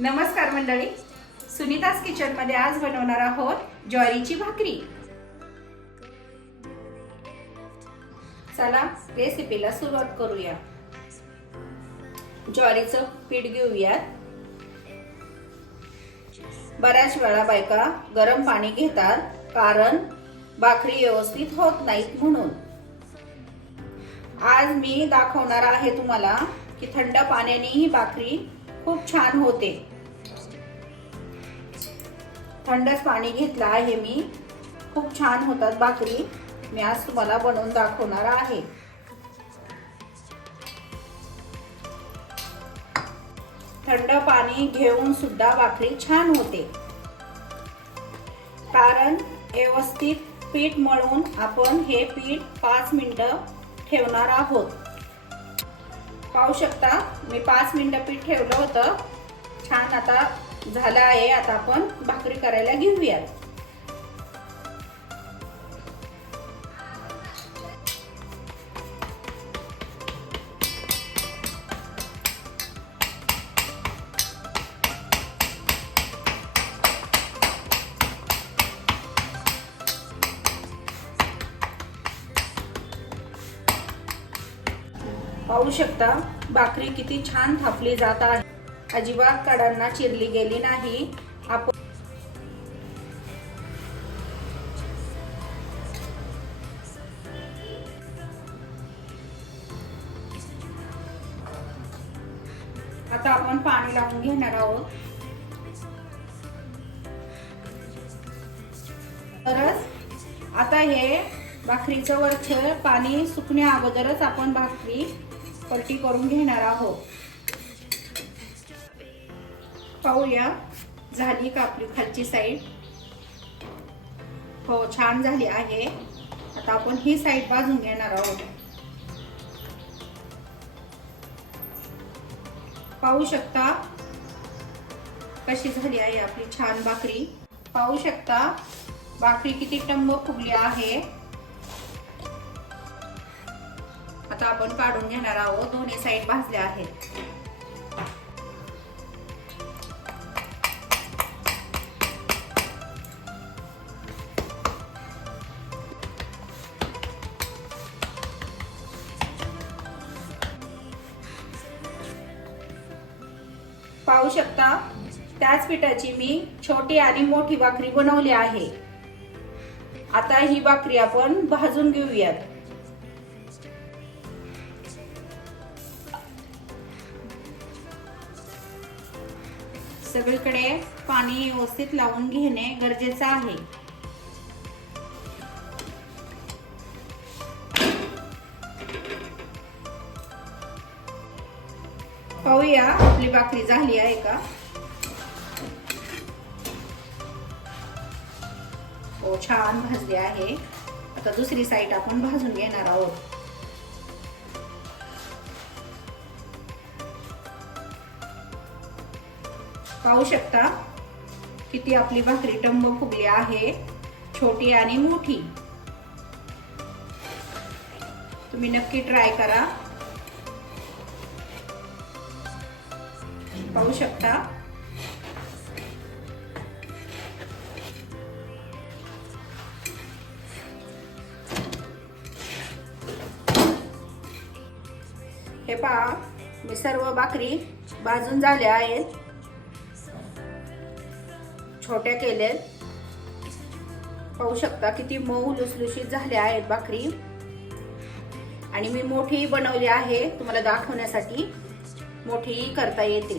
नमस्कार मंडळी, सुनीताज किचन मध्ये आज बनवणार आहोत ज्वारीची भाकरी। चला रेसिपीला सुरुवात करूया। ज्वारीचं पीठ घेऊयात। बऱ्याच वेळा बायका गरम पाणी घेतात कारण भाकरी व्यवस्थित होत नाहीत म्हणून। आज मी दाखवणार आहे तुम्हाला की थंड पाण्याने ही भाकरी खूप छान होते। थंडच पाणी घेतलं आहे मी, खूप छान होतात भाकरी। मी आज तुम्हाला बनवून दाखवणार आहे। थंड पाणी घेऊन सुद्धा भाकरी छान होते कारण व्यवस्थित पीठ मळून आपण हे पीठ 5 मिनिटं ठेवणार आहोत। पाहू शकता मी 5 मिनिटं पीठ ठेवलं होतं। छान आता झालं आहे। आता आपण भाकरी करायला घेऊयात। पाहू शकता भाकरी किती छान थापली जात आहे। अजिबात कडांना चिरली गेली नाही। आपण आता आपण पाणी लावून घेणार आहोत। तरच आता हे भाकरीचं वरचं पाणी सुकण्या अगोदरच आपण भाकरी पलटी करून घेणार आहोत। पाहूया झाली का आपली खालची साईड। हो, छान झाली आहे। आता आपण ही साईड भाजून घेणार आहोत। पाहू शकता कशी झाली आहे आपली छान भाकरी। पाहू शकता भाकरी किती टम्म फुगली आहे। आता आपण काढून घेणार आहोत। दोन्ही साईड भाजल्या आहेत। पाहू शकता त्याच पिठाची मी छोटी आणि मोठी भाकरी बनवली आहे। आता ही भाकरी आपण भाजून घेऊयात। सगळीकडे पाणी व्यवस्थित लावून घेणे गरजेचे आहे। पाहूया आपली भाकरी झाली आहे का। हो, छान भाजली आहे। आता दुसरी साईड आपण भाजून घेणार आहोत। पाहू शकता किती आपली भाकरी टम्म फुगली आहे, छोटी आणि मोठी। तुम्ही नक्की ट्राय करा। पाहू शकता हे पहा, मी सर्व भाकरी भाजून झाल्या आहेत। छोट्या केलेत। पाहू शकता किती मऊ लुसलुशीत झाल्या आहेत भाकरी। आणि मी मोठी बनवली आहे तुम्हाला दाखवण्यासाठी। मोठी करता येते।